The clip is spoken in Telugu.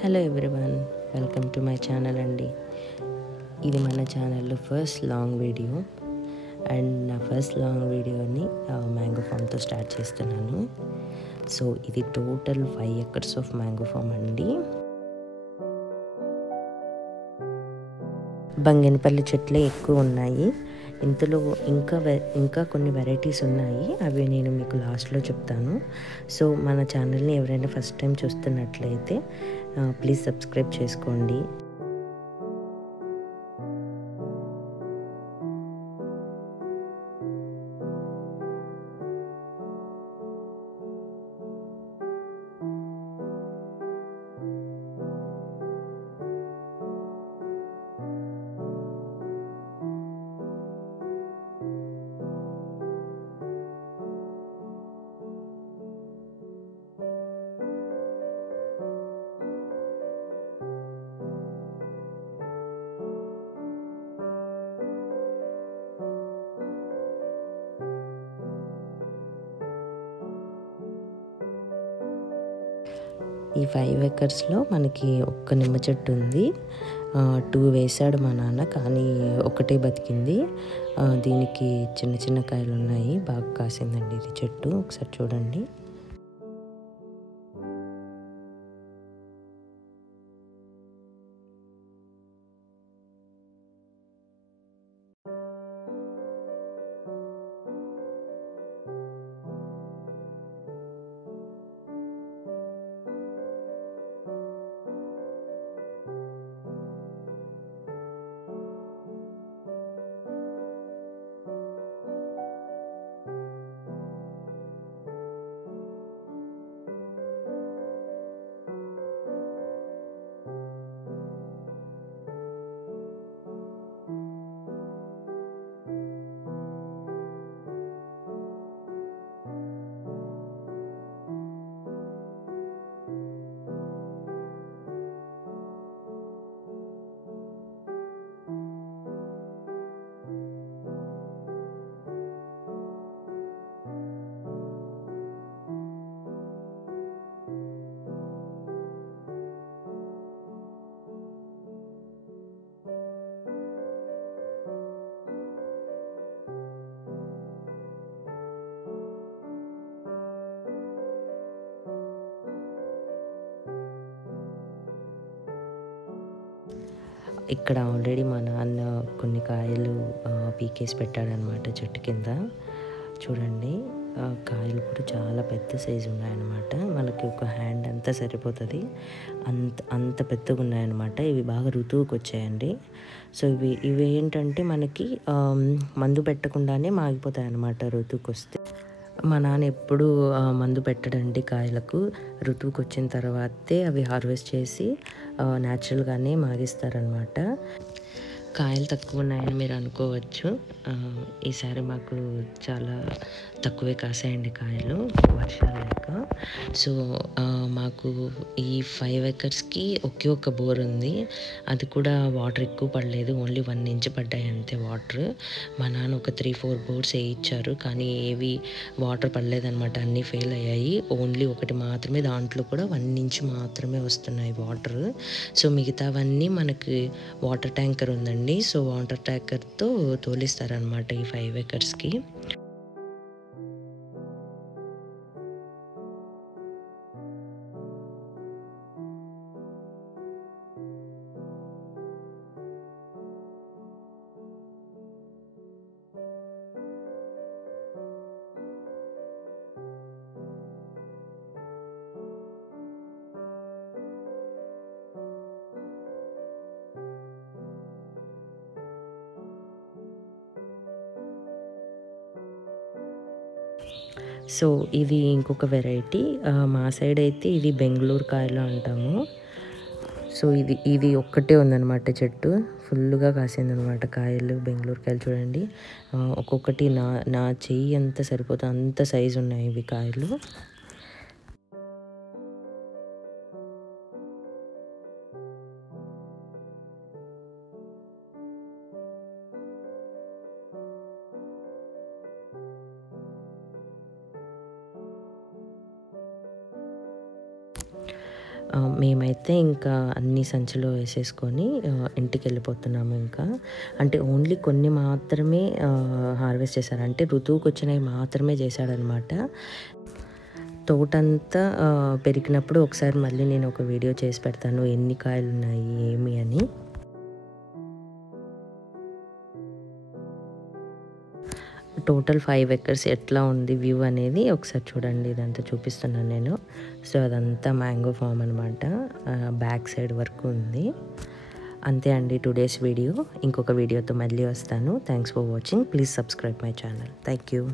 Hello everyone, welcome to my channel అండి. ఇది మన ఛానల్లో ఫస్ట్ లాంగ్ వీడియో అండ్ నా ఫస్ట్ లాంగ్ వీడియోని మ్యాంగో ఫామ్తో స్టార్ట్ చేస్తున్నాను. సో ఇది total 5 acres of mango farm అండి. బంగినపల్లి చెట్లే ఎక్కువ ఉన్నాయి. ఇందులో ఇంకా కొన్ని వెరైటీస్ ఉన్నాయి, అవి నేను మీకు లాస్ట్లో చెప్తాను. సో మన ఛానల్ని ఎవరైనా ఫస్ట్ టైం చూస్తున్నట్లయితే ప్లీజ్ సబ్స్క్రైబ్ చేసుకోండి. ఈ 5 acresలో మనకి ఒక్క నిమ్మ చెట్టు ఉంది. 2 వేసాడు మా నాన్న, కానీ ఒకటే బతికింది. దీనికి చిన్న చిన్న కాయలు ఉన్నాయి, బాగా కాసిందండి ఇది చెట్టు. ఒకసారి చూడండి. ఇక్కడ ఆల్రెడీ మా నాన్న కొన్ని కాయలు పీకేసి పెట్టాడనమాట చెట్టు కింద. చూడండి, కాయలు కూడా చాలా పెద్ద సైజు ఉన్నాయన్నమాట. మనకి ఒక హ్యాండ్ అంతా సరిపోతుంది, అంత పెద్దగా ఉన్నాయన్నమాట. ఇవి బాగా ఋతువుకి వచ్చాయండి. సో ఇవి ఏంటంటే మనకి మందు పెట్టకుండానే మాగిపోతాయి అన్నమాట ఋతువుకి వస్తే. మా నాన్న ఎప్పుడు మందు పెట్టడండి కాయలకు. ఋతువుకి వచ్చిన తర్వాతే అవి హార్వెస్ట్ చేసి న్యాచురల్గానే మాగిస్తారనమాట. కాయలు తక్కువ ఉన్నాయని మీరు అనుకోవచ్చు. ఈసారి మాకు చాలా తక్కువే కాసాయండి కాయలు, వర్షాలు లేక. సో మాకు ఈ 5 acresకి ఒకే ఒక బోర్ ఉంది. అది కూడా వాటర్ ఎక్కువ పడలేదు, ఓన్లీ 1 inch పడ్డాయి అంతే వాటర్. మా నాన్న ఒక 3-4 బోర్స్ వేయించారు, కానీ ఏవి వాటర్ పడలేదన్నమాట, అన్నీ ఫెయిల్ అయ్యాయి. ఓన్లీ ఒకటి మాత్రమే, దాంట్లో కూడా 1 inch మాత్రమే వస్తున్నాయి వాటర్. సో మిగతావన్నీ మనకి వాటర్ ట్యాంకర్ ఉందండి. సో వాటర్ ట్యాంకర్తో తోలిస్తారనమాట ఈ 5 acresకి. సో ఇది ఇంకొక వెరైటీ. మా సైడ్ అయితే ఇది బెంగళూరు కాయలు అంటాము. సో ఇది ఒక్కటే ఉందన్నమాట చెట్టు, ఫుల్గా కాసిందనమాట కాయలు, బెంగళూరు కాయలు. చూడండి, ఒక్కొక్కటి నా చెయ్యి ఎంత సరిపోతుంది అంత సైజు ఉన్నాయి ఇవి కాయలు. మేమైతే ఇంకా అన్ని సంచిలో వేసేసుకొని ఇంటికి వెళ్ళిపోతున్నాము. ఇంకా అంటే ఓన్లీ కొన్ని మాత్రమే హార్వెస్ట్ చేశారు, అంటే ఋతువుకి వచ్చినవి మాత్రమే చేశాడనమాట. తోటంతా పెరిగినప్పుడు ఒకసారి మళ్ళీ నేను ఒక వీడియో చేసి పెడతాను, ఎన్ని కాయలు ఉన్నాయి ఏమి అని. టోటల్ 5 ఎకర్స్ ఎట్లా ఉంది వ్యూ అనేది ఒకసారి చూడండి. ఇదంతా చూపిస్తున్నాను నేను. సో అదంతా మ్యాంగో ఫామ్ అనమాట, బ్యాక్ సైడ్ వరకు ఉంది. అంతే అండి టుడేస్ వీడియో. ఇంకొక వీడియోతో మళ్ళీ వస్తాను. Thanks for watching. Please subscribe my channel. Thank you.